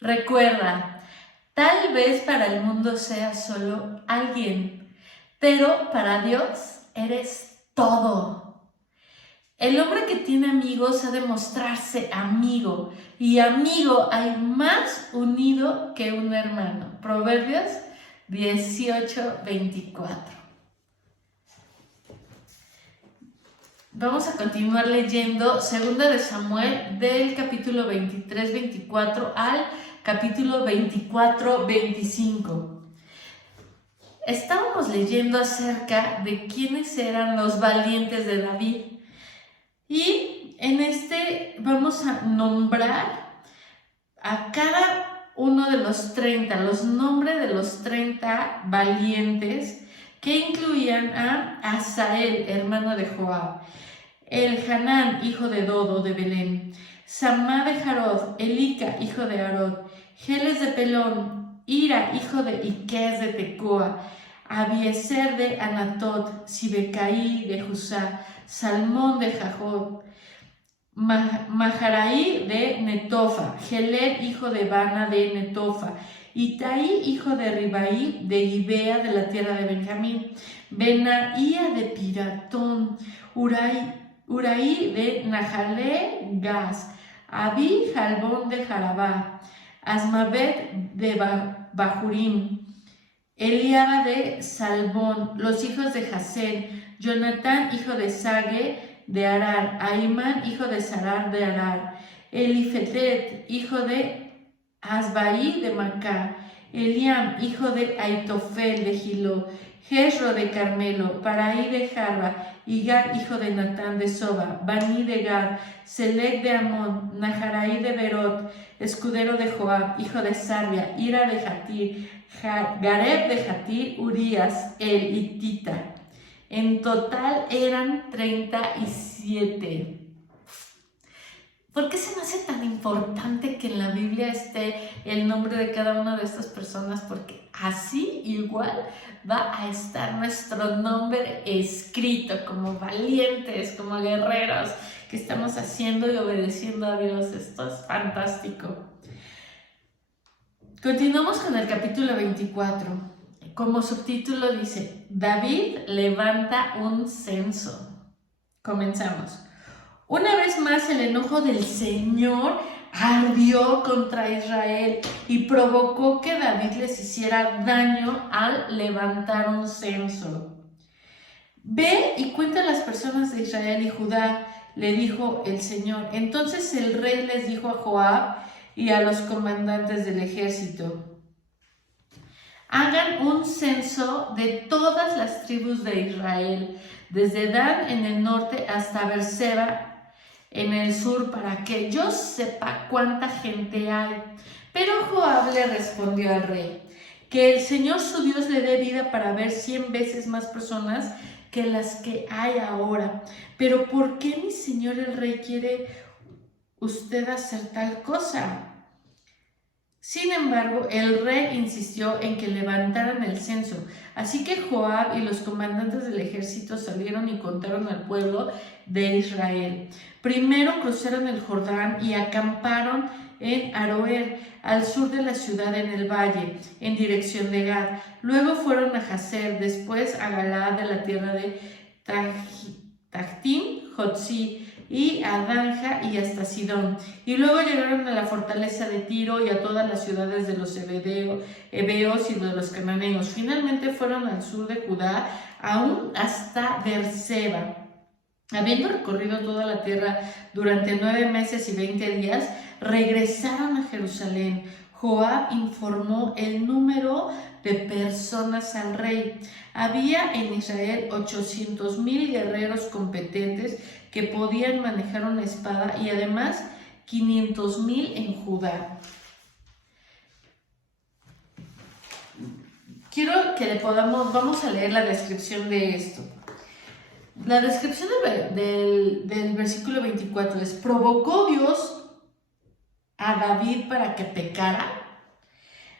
Recuerda, tal vez para el mundo seas solo alguien, pero para Dios eres todo. El hombre que tiene amigos ha de mostrarse amigo, y amigo hay más unido que un hermano. Proverbios 18:24. Vamos a continuar leyendo 2 de Samuel del capítulo 23-24 al capítulo 24-25. Estábamos leyendo acerca de quiénes eran los valientes de David y en este vamos a nombrar a cada uno de los 30, los nombres de los 30 valientes que incluían a Asael, hermano de Joab, Elhanán, hijo de Dodo de Belén, Samá de Jarod, Elica, hijo de Arod, Geles de Pelón, Ira, hijo de Iques de Tecoa, Abiezer de Anatot, Sibecaí de Jusá, Salmón de Jajot, Maharaí de Netofa, Geled, hijo de Bana de Netofa, Itaí, hijo de Ribaí de Gibea de la tierra de Benjamín, Benaía de Piratón, Uraí de Nahalé Gaz, Abí Jalbón de Jarabá, Asmavet de Bahurim, Eliaba de Salbón, los hijos de Jasén, Jonatán, hijo de Sage de Arar, Ahimán, hijo de Sarar de Arar, Elifetet, hijo de Asbaí de Macá, Eliam, hijo de Aitofel de Gilo, Jezro de Carmelo, Paraí de Jarba, Igar, hijo de Natán de Soba, Bani de Gad, Selec de Amón, Naharaí de Berot, escudero de Joab, hijo de Sarvia, Ira de Jatir, Gareb de Jatir, Urías, el hitita. En total eran 37. ¿Por qué se me hace tan importante que en la Biblia esté el nombre de cada una de estas personas? Porque así igual va a estar nuestro nombre escrito como valientes, como guerreros que estamos haciendo y obedeciendo a Dios. Esto es fantástico. Continuamos con el capítulo 24. Como subtítulo dice, David levanta un censo. Comenzamos. Una vez más el enojo del Señor ardió contra Israel y provocó que David les hiciera daño al levantar un censo. Ve y cuenta a las personas de Israel y Judá, le dijo el Señor. Entonces el rey les dijo a Joab y a los comandantes del ejército: hagan un censo de todas las tribus de Israel, desde Dan en el norte hasta Beerseba en el sur, para que yo sepa cuánta gente hay. Pero Joab le respondió al rey: que el Señor su Dios le dé vida para ver 100 veces más personas que las que hay ahora. Pero ¿por qué, mi señor el rey, quiere usted hacer tal cosa? Sin embargo, el rey insistió en que levantaran el censo. Así que Joab y los comandantes del ejército salieron y contaron al pueblo de Israel. Primero cruzaron el Jordán y acamparon en Aroer, al sur de la ciudad en el valle, en dirección de Gad. Luego fueron a Jazer, después a Galaad de la tierra de Tachtim, Jotzi, y a Danja y hasta Sidón. Y luego llegaron a la fortaleza de Tiro y a todas las ciudades de los heveos y de los cananeos. Finalmente fueron al sur de Judá, aún hasta Beerseba. Habiendo recorrido toda la tierra durante 9 meses y 20 días, regresaron a Jerusalén. Joab informó el número de personas al rey. Había en Israel 800,000 guerreros competentes que podían manejar una espada y además 500,000 en Judá. Quiero que vamos a leer la descripción de esto. La descripción del versículo 24 es: ¿provocó Dios a David para que pecara?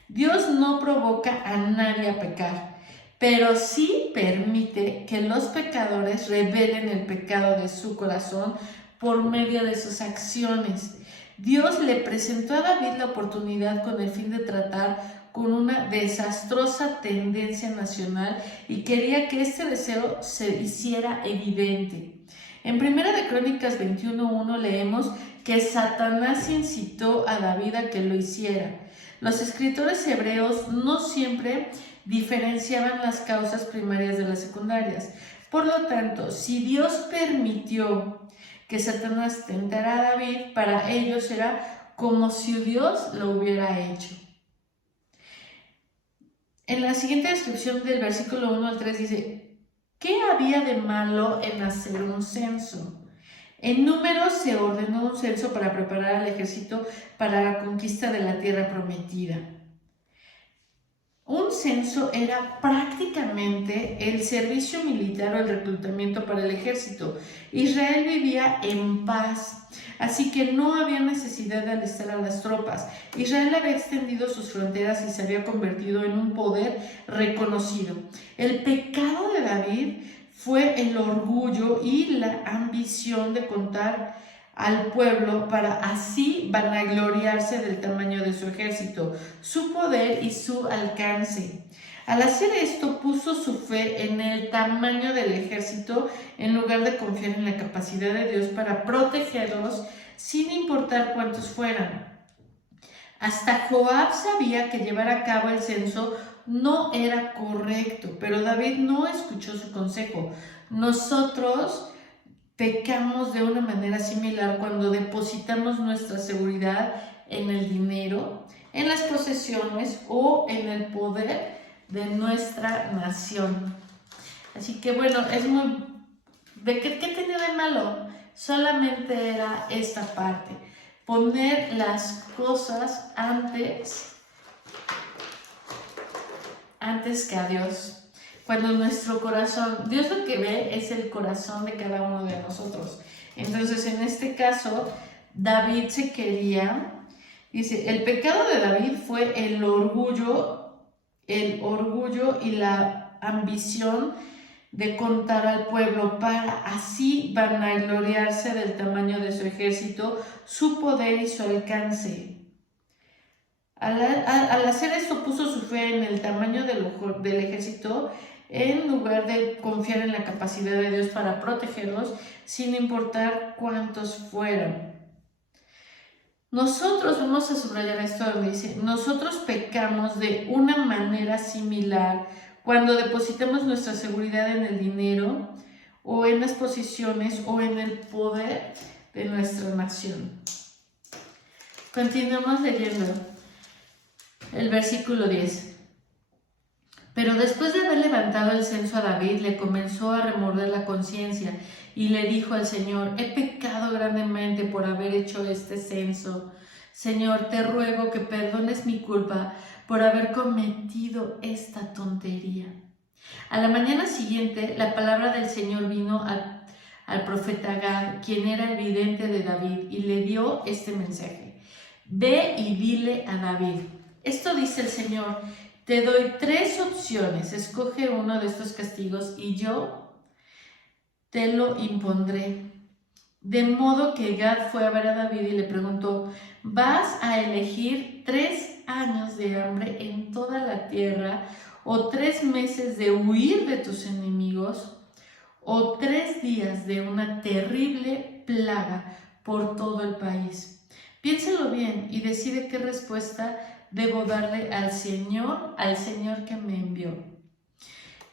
Dios no provoca a nadie a pecar, pero sí permite que los pecadores revelen el pecado de su corazón por medio de sus acciones. Dios le presentó a David la oportunidad con el fin de tratar con una desastrosa tendencia nacional y quería que este deseo se hiciera evidente. En 1 de Crónicas 21:1 leemos que Satanás incitó a David a que lo hiciera. Los escritores hebreos no siempre diferenciaban las causas primarias de las secundarias. Por lo tanto, si Dios permitió que Satanás tentara a David, para ellos era como si Dios lo hubiera hecho. En la siguiente descripción del versículo 1 al 3 dice: ¿qué había de malo en hacer un censo? En Números se ordenó un censo para preparar al ejército para la conquista de la tierra prometida. Un censo era prácticamente el servicio militar o el reclutamiento para el ejército. Israel vivía en paz, así que no había necesidad de alistar a las tropas. Israel había extendido sus fronteras y se había convertido en un poder reconocido. El pecado de David fue el orgullo y la ambición de contar al pueblo para así vanagloriarse del tamaño de su ejército, su poder y su alcance. Al hacer esto, puso su fe en el tamaño del ejército en lugar de confiar en la capacidad de Dios para protegerlos sin importar cuántos fueran. Hasta Joab sabía que llevar a cabo el censo no era correcto, pero David no escuchó su consejo. Nosotros pecamos de una manera similar cuando depositamos nuestra seguridad en el dinero, en las posesiones o en el poder de nuestra nación. Así que bueno, ¿qué tenía de malo? Solamente era esta parte, poner las cosas antes que a Dios. Cuando nuestro corazón, Dios lo que ve es el corazón de cada uno de nosotros. Entonces, en este caso, David dice, el pecado de David fue el orgullo y la ambición de contar al pueblo para así vanagloriarse del tamaño de su ejército, su poder y su alcance. Al hacer esto, puso su fe en el tamaño del ejército en lugar de confiar en la capacidad de Dios para protegerlos sin importar cuántos fueran. Nosotros, vamos a subrayar esto donde dice, nosotros pecamos de una manera similar cuando depositamos nuestra seguridad en el dinero o en las posiciones o en el poder de nuestra nación. Continuamos leyendo el versículo 10. Pero después de haber levantado el censo a David, le comenzó a remorder la conciencia y le dijo al Señor, he pecado grandemente por haber hecho este censo. Señor, te ruego que perdones mi culpa por haber cometido esta tontería. A la mañana siguiente, la palabra del Señor vino al profeta Gad, quien era el vidente de David, y le dio este mensaje. Ve y dile a David, esto dice el Señor, te doy 3 opciones, escoge uno de estos castigos y yo te lo impondré. De modo que Gad fue a ver a David y le preguntó, ¿vas a elegir 3 años de hambre en toda la tierra o 3 meses de huir de tus enemigos o 3 días de una terrible plaga por todo el país? Piénsalo bien y decide qué respuesta debo darle al Señor que me envió.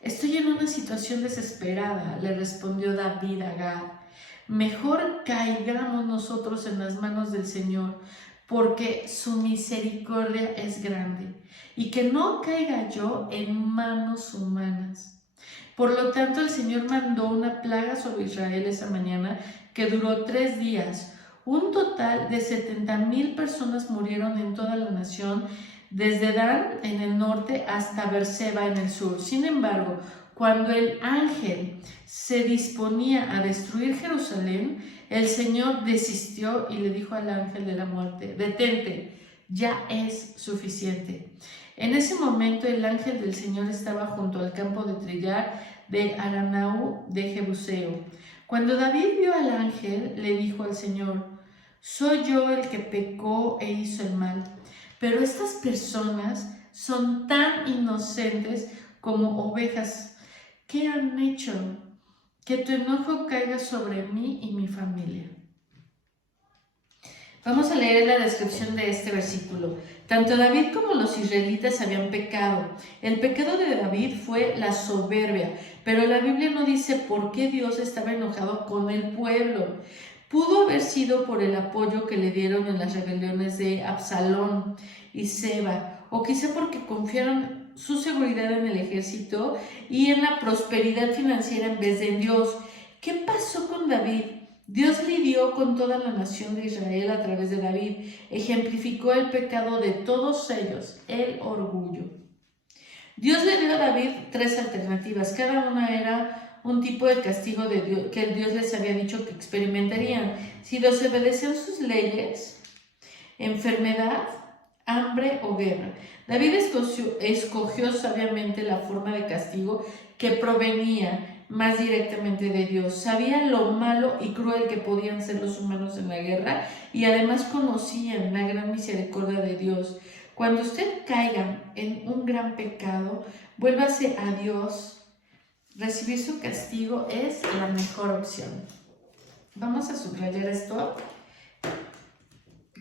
Estoy en una situación desesperada, le respondió David a Gad. Mejor caigamos nosotros en las manos del Señor, porque su misericordia es grande, y que no caiga yo en manos humanas. Por lo tanto, el Señor mandó una plaga sobre Israel esa mañana que duró 3 días. Un total de 70,000 personas murieron en toda la nación, desde Dan en el norte hasta Beerseba en el sur. Sin embargo, cuando el ángel se disponía a destruir Jerusalén, el Señor desistió y le dijo al ángel de la muerte, detente, ya es suficiente. En ese momento el ángel del Señor estaba junto al campo de trillar de Aranau de Jebuseo. Cuando David vio al ángel, le dijo al Señor, Soy yo el que pecó e hizo el mal. Pero estas personas son tan inocentes como ovejas. ¿Qué han hecho? Que tu enojo caiga sobre mí y mi familia. Vamos a leer la descripción de este versículo. Tanto David como los israelitas habían pecado. El pecado de David fue la soberbia, pero la Biblia no dice por qué Dios estaba enojado con el pueblo. Pudo haber sido por el apoyo que le dieron en las rebeliones de Absalón y Seba, o quizá porque confiaron su seguridad en el ejército y en la prosperidad financiera en vez de en Dios. ¿Qué pasó con David? Dios lidió con toda la nación de Israel a través de David. Ejemplificó el pecado de todos ellos, el orgullo. Dios le dio a David 3 alternativas. Cada una era un tipo de castigo de Dios, que Dios les había dicho que experimentarían. Si desobedecían sus leyes, enfermedad, hambre o guerra. David escogió sabiamente la forma de castigo que provenía más directamente de Dios. Sabía lo malo y cruel que podían ser los humanos en la guerra y además conocían la gran misericordia de Dios. Cuando usted caiga en un gran pecado, vuélvase a Dios. Recibir su castigo es la mejor opción. Vamos a subrayar esto.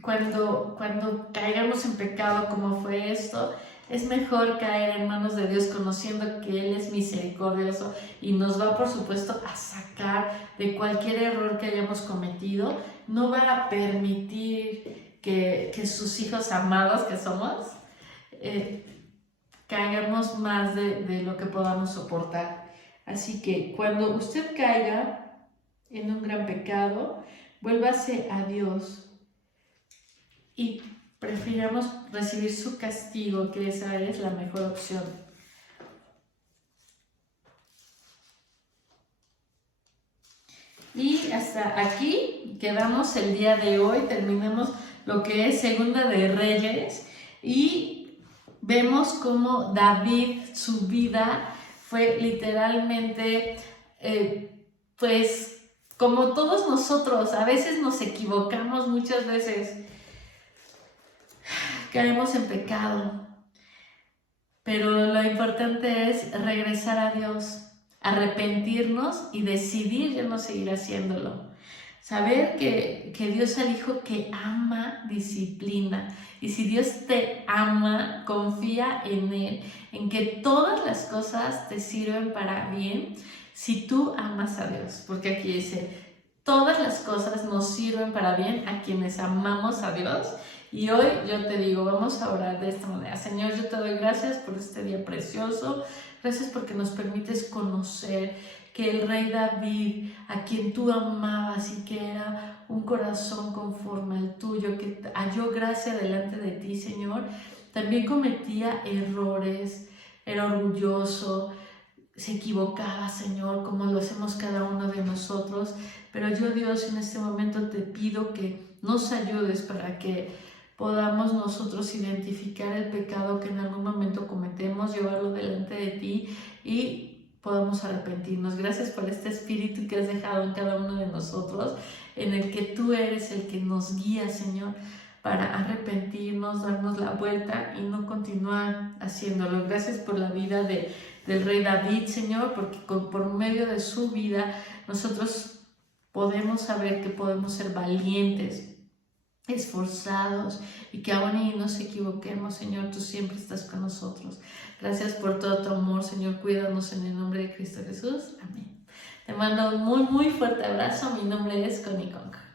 Cuando caigamos en pecado como fue esto, es mejor caer en manos de Dios conociendo que Él es misericordioso y nos va, por supuesto, a sacar de cualquier error que hayamos cometido. No va a permitir que sus hijos amados que somos caigamos más de lo que podamos soportar. Así que cuando usted caiga en un gran pecado, vuélvase a Dios y prefiramos recibir su castigo, que esa es la mejor opción. Y hasta aquí quedamos el día de hoy. Terminamos lo que es Segunda de Reyes y vemos cómo David, su vida fue literalmente, pues como todos nosotros, a veces nos equivocamos, muchas veces caemos en pecado, pero lo importante es regresar a Dios, arrepentirnos y decidir ya no seguir haciéndolo. Saber que Dios es el Hijo que ama, disciplina. Y si Dios te ama, confía en Él, en que todas las cosas te sirven para bien si tú amas a Dios. Porque aquí dice, todas las cosas nos sirven para bien a quienes amamos a Dios. Y hoy yo te digo, vamos a orar de esta manera. Señor, yo te doy gracias por este día precioso. Gracias porque nos permites conocer que el rey David, a quien tú amabas y que era un corazón conforme al tuyo, que halló gracia delante de ti, Señor, también cometía errores, era orgulloso, se equivocaba, Señor, como lo hacemos cada uno de nosotros. Pero yo, Dios, en este momento te pido que nos ayudes para que podamos nosotros identificar el pecado que en algún momento cometemos, llevarlo delante de ti y podamos arrepentirnos. Gracias por este espíritu que has dejado en cada uno de nosotros, en el que tú eres el que nos guía, Señor, para arrepentirnos, darnos la vuelta y no continuar haciéndolo. Gracias por la vida del rey David, Señor, porque por medio de su vida nosotros podemos saber que podemos ser valientes, esforzados y que aún y nos equivoquemos, Señor, tú siempre estás con nosotros. Gracias por todo tu amor, Señor. Cuídanos en el nombre de Cristo Jesús. Amén. Te mando un muy, muy fuerte abrazo. Mi nombre es Connie Conca.